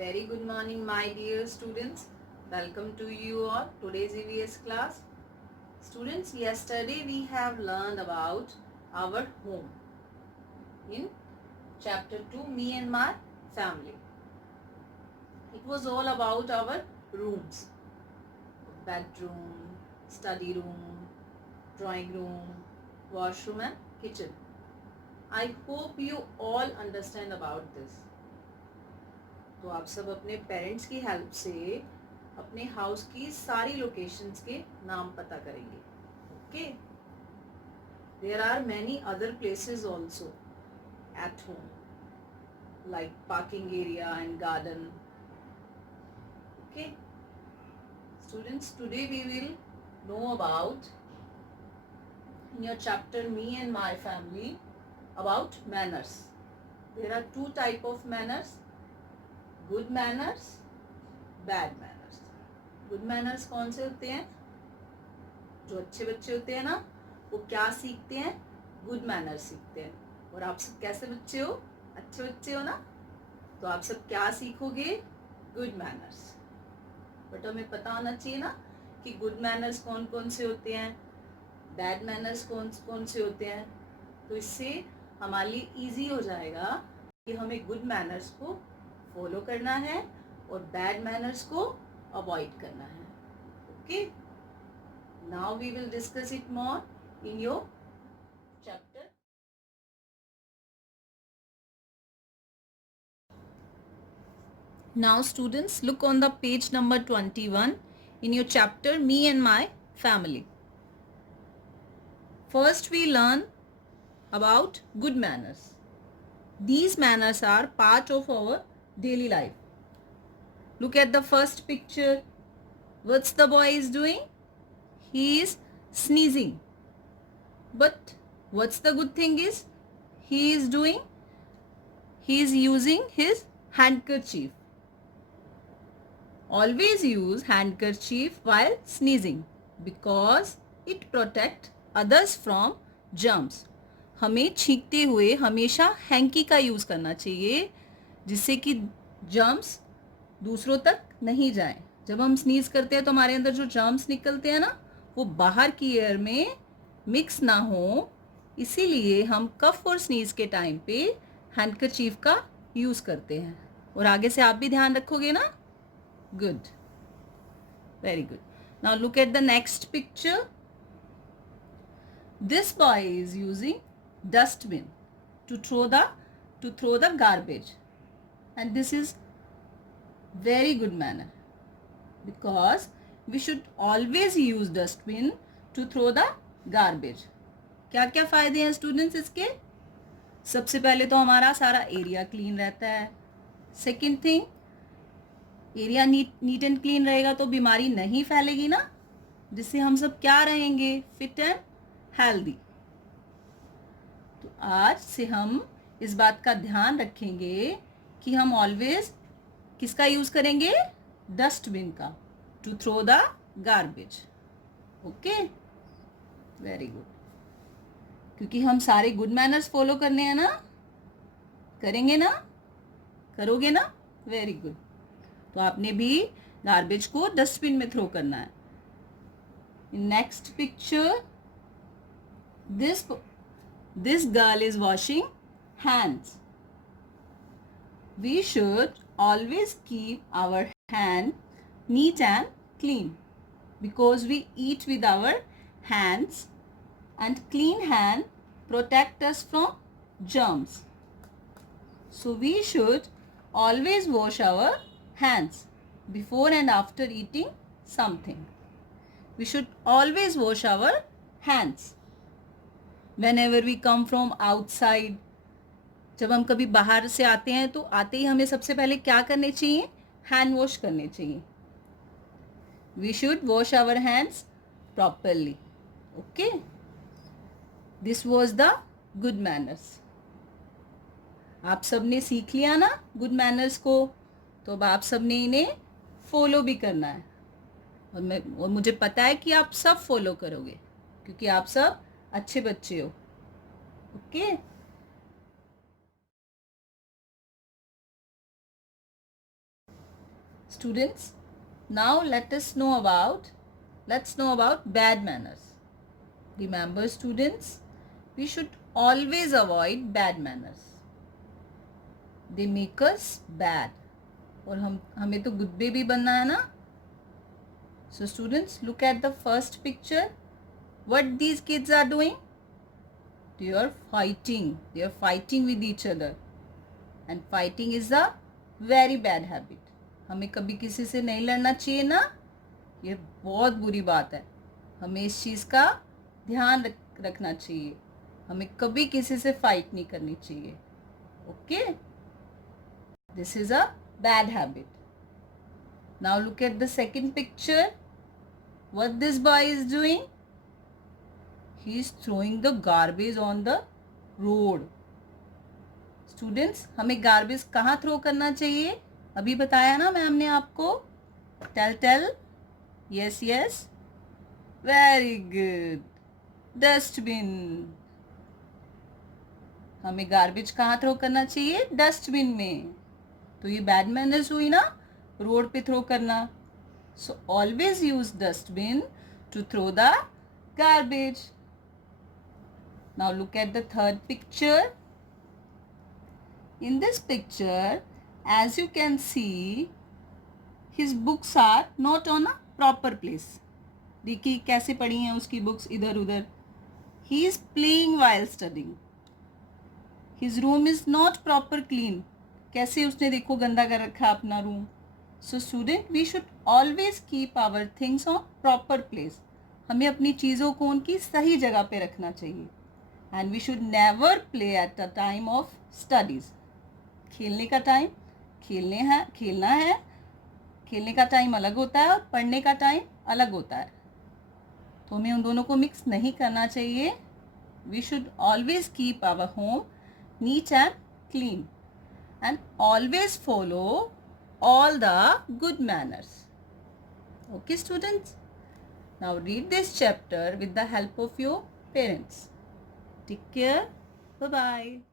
Very good morning, my dear students. Welcome to you all. Today's EVS class. Students, yesterday we have learned about our home in chapter 2, Me and My Family. It was all about our rooms. Bedroom, study room, drawing room, washroom and kitchen. I hope you all understand about this. तो आप सब अपने parents की help से अपने house की सारी locations के नाम पता करेंगे. Okay, there are many other places also at home like parking area and garden. Okay students, today we will know about in your chapter Me and My Family about manners. There are two type of manners, good manners, bad manners. good manners कौन से होते हैं? जो अच्छे बच्चे होते हैं ना, वो क्या सीखते हैं? good manners सीखते हैं. और आप सब कैसे बच्चे हो? अच्छे बच्चे हो ना, तो आप सब क्या सीखोगे? good manners. बट हमें पता होना चाहिए ना कि गुड मैनर्स कौन कौन से होते हैं, बैड मैनर्स कौन कौन से होते हैं. तो इससे हमारे लिए ईजी हो जाएगा कि हमें गुड मैनर्स को फॉलो करना है और बैड मैनर्स को अवॉइड करना है. Okay, now we will discuss it more in your chapter. Now students, look on the page number 21 in your chapter Me and My Family. First we learn about good manners. These manners are part of our daily life. Look at the first picture. What's the boy is doing? He is sneezing. But what's the good thing is he is doing? He is using his handkerchief. Always use handkerchief while sneezing because it protects others from germs. हमें छींकते हुए हमेशा hanky का use करना चाहिए जिससे कि germs दूसरों तक नहीं जाएं. जब हम स्नीज करते हैं तो हमारे अंदर जो जर्म्स निकलते हैं ना, वो बाहर की एयर में मिक्स ना हो, इसीलिए हम कफ और स्नीज के टाइम पे हैंडकरचीफ का यूज़ करते हैं. और आगे से आप भी ध्यान रखोगे ना. Good. Very good. Now look at the next picture. This boy is using dustbin to throw the garbage. And this is very good manner because we should always use dustbin to throw the garbage. क्या क्या फ़ायदे हैं students इसके? सबसे पहले तो हमारा सारा एरिया क्लीन रहता है. Second thing, area NEET and clean रहेगा तो बीमारी नहीं फैलेगी ना, जिससे हम सब क्या रहेंगे? Fit and healthy. तो आज से हम इस बात का ध्यान रखेंगे कि हम ऑलवेज किसका यूज़ करेंगे? डस्टबिन का, to throw the garbage. Okay, very good. क्योंकि हम सारे गुड मैनर्स फॉलो करने हैं ना, करेंगे ना, करोगे ना? Very good. तो आपने भी गार्बेज को डस्टबिन में थ्रो करना है. Next picture, this girl is washing hands. We should always keep our hand neat and clean because we eat with our hands and clean hand protect us from germs. So we should always wash our hands before and after eating something. We should always wash our hands whenever we come from outside. जब हम कभी बाहर से आते हैं तो आते ही हमें सबसे पहले क्या करने चाहिए? हैंड वॉश करने चाहिए. We should wash our hands properly. Okay? This was the good manners. आप सबने सीख लिया ना गुड मैनर्स को, तो अब आप सबने इन्हें फॉलो भी करना है. और मुझे पता है कि आप सब फॉलो करोगे क्योंकि आप सब अच्छे बच्चे हो. Okay, Students, now let's know about bad manners. Remember students, we should always avoid bad manners. They make us bad. और हमें तो गुड्डे भी बनना है ना. So students, look at the first picture. What these kids are doing? They are fighting. They are fighting with each other. And fighting is a very bad habit. हमें कभी किसी से नहीं लड़ना चाहिए ना. ये बहुत बुरी बात है. हमें इस चीज़ का ध्यान रखना चाहिए. हमें कभी किसी से फाइट नहीं करनी चाहिए. Okay? This is a bad habit. Now look at the second picture. What this boy is doing? He is throwing the garbage on the road. Students, हमें garbage कहाँ throw करना चाहिए? अभी बताया ना मैम ने आपको. Tell. Yes. Very good. Dustbin. हमें garbage कहाँ throw करना चाहिए? Dustbin में. तो ये bad manners हुई ना, रोड पे थ्रो करना. So always use dustbin to throw the garbage. Now look at the third picture. In this picture, as you can see, his books are not on a proper place. देखिए कैसे पड़ी हैं उसकी books इधर उधर. He is playing while studying. His room is not proper clean. कैसे उसने देखो गंदा कर रखा है अपना room. So student, we should always keep our things on proper place. हमें अपनी चीज़ों को उनकी सही जगह पे रखना चाहिए. And we should never play at the time of studies. खेलने का टाइम खेलना है. खेलने का टाइम अलग होता है और पढ़ने का टाइम अलग होता है. तो हमें उन दोनों को मिक्स नहीं करना चाहिए. We should always keep our home neat and clean. And always follow all the good manners. Okay students? Now read this chapter with the help of your parents. Take care. Bye-bye.